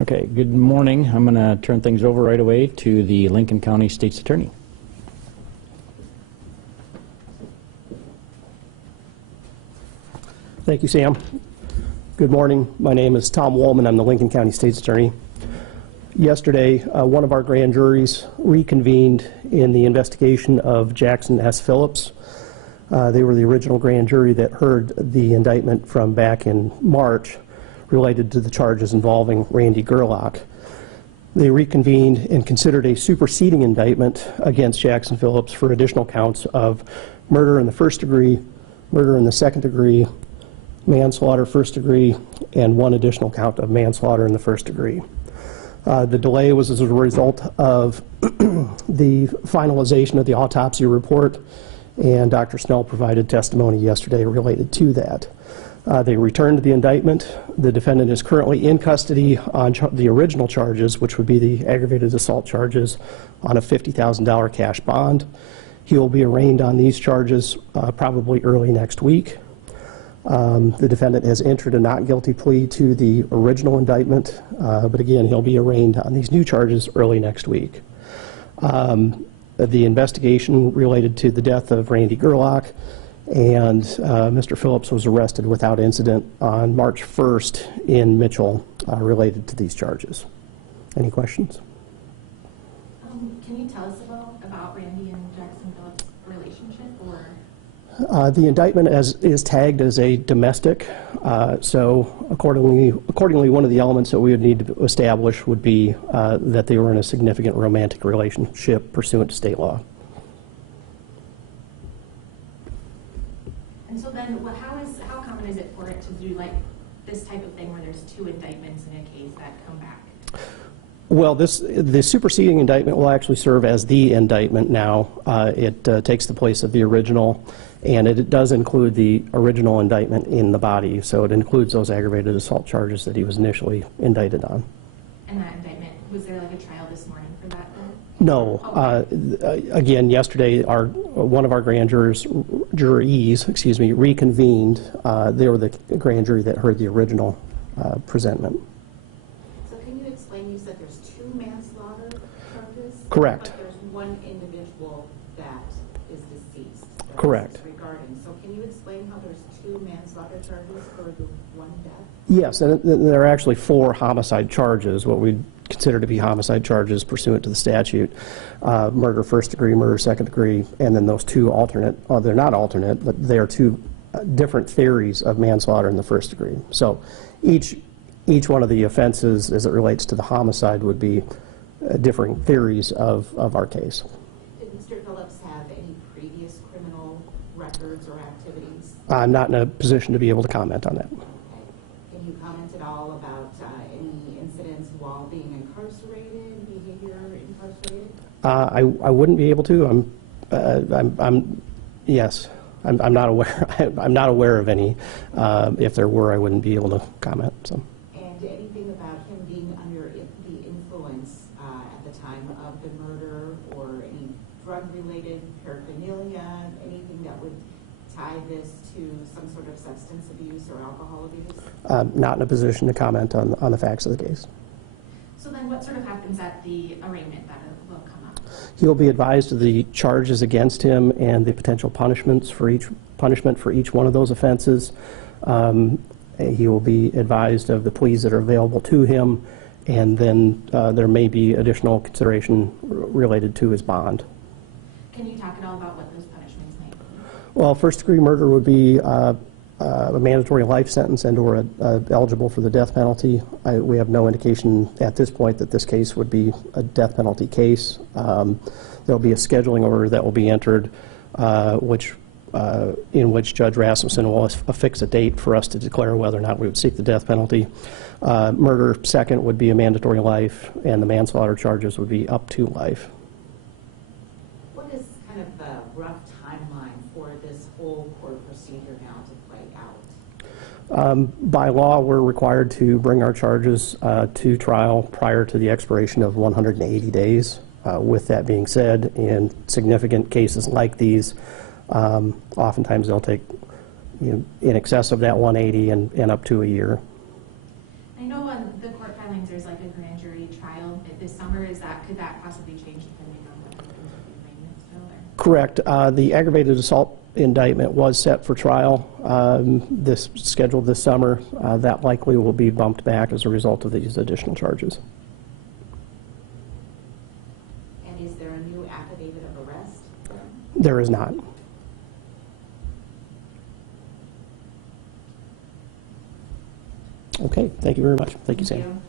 Okay, good morning. I'm going to turn things over right away to the Lincoln County State's Attorney. Thank you, Sam. Good morning. My name is Tom Woolman. I'm the Lincoln County State's Attorney. Yesterday, one of our grand juries reconvened in the investigation of Jackson S. Phillips. They were the original grand jury that heard the indictment from back in March related to the charges involving Randy Gerlach. They reconvened and considered a superseding indictment against Jackson Phillips for additional counts of murder in the first degree, murder in the second degree, manslaughter first degree, and one additional count of manslaughter in the first degree. The delay was as a result of the finalization of the autopsy report, and Dr. Snell provided testimony yesterday related to that. They returned the indictment. The defendant is currently in custody on the original charges, which would be the aggravated assault charges, on a $50,000 cash bond. He will be arraigned on these charges probably early next week. The defendant has entered a not guilty plea to the original indictment, but again, he'll be arraigned on these new charges early next week. The investigation related to the death of Randy Gerlach, and Mr. Phillips was arrested without incident on March 1st in Mitchell related to these charges. Any questions? Can you tell us about Randy and Jackson Phillips' relationship? Or the indictment is tagged as a domestic, so accordingly, one of the elements that we would need to establish would be that they were in a significant romantic relationship pursuant to state law. And so then, how common is it for it to do like this type of thing where there's two indictments in a case that come back? Well, the superseding indictment will actually serve as the indictment now. It takes the place of the original, and it does include the original indictment in the body, so it includes those aggravated assault charges that he was initially indicted on. And that indictment, was there like a trial this morning for that then? No. Okay. Again, yesterday, one of our grand juries reconvened. They were the grand jury that heard the original presentment. So can you explain, you said there's two manslaughter charges? Correct. But there's one individual that is deceased. Correct. Regarding. So can you explain how there's two manslaughter charges for the one death? Yes, and there are actually 4 homicide charges, what we consider to be homicide charges pursuant to the statute. Murder first degree, murder second degree, and then those 2 alternate, they're not alternate, but they are 2 different theories of manslaughter in the first degree. So each one of the offenses as it relates to the homicide would be differing theories of our case. Did Mr. Phillips have any previous criminal records or activities? I'm not in a position to be able to comment on that. Okay. Can you comment at all about any incidents while being incarcerated, behavior incarcerated? I wouldn't be able to. Yes. I'm not aware. I'm not aware of any. If there were, I wouldn't be able to comment. So. And anything about him being under the influence at the time of the murder, or any drug-related paraphernalia, anything that would tie this to some sort of substance abuse or alcohol abuse? Not in a position to comment on the facts of the case. So then what sort of happens at the arraignment that will come up? He'll be advised of the charges against him and the potential punishment for each one of those offenses. He will be advised of the pleas that are available to him, and then there may be additional consideration related to his bond. Can you talk at all about what those punishments might be? Well, first degree murder would be a mandatory life sentence and or eligible for the death penalty. We have no indication at this point that this case would be a death penalty case. There'll be a scheduling order that will be entered, in which Judge Rasmussen will affix a date for us to declare whether or not we would seek the death penalty. Murder second would be a mandatory life, and the manslaughter charges would be up to life. What is kind of the rough timeline for this whole court procedure now to play out? By law, we're required to bring our charges to trial prior to the expiration of 180 days. With that being said, in significant cases like these, oftentimes they'll take in excess of that 180 and up to a year. I know on the court filings there's like a grand jury trial this summer. Could that possibly change depending on what happens with the indictment still? Or? Correct. The aggravated assault indictment was set for trial this scheduled this summer. That likely will be bumped back as a result of these additional charges. And is there a new affidavit of arrest? There is not. Okay, thank you very much. Thank you, Sam. Thank you.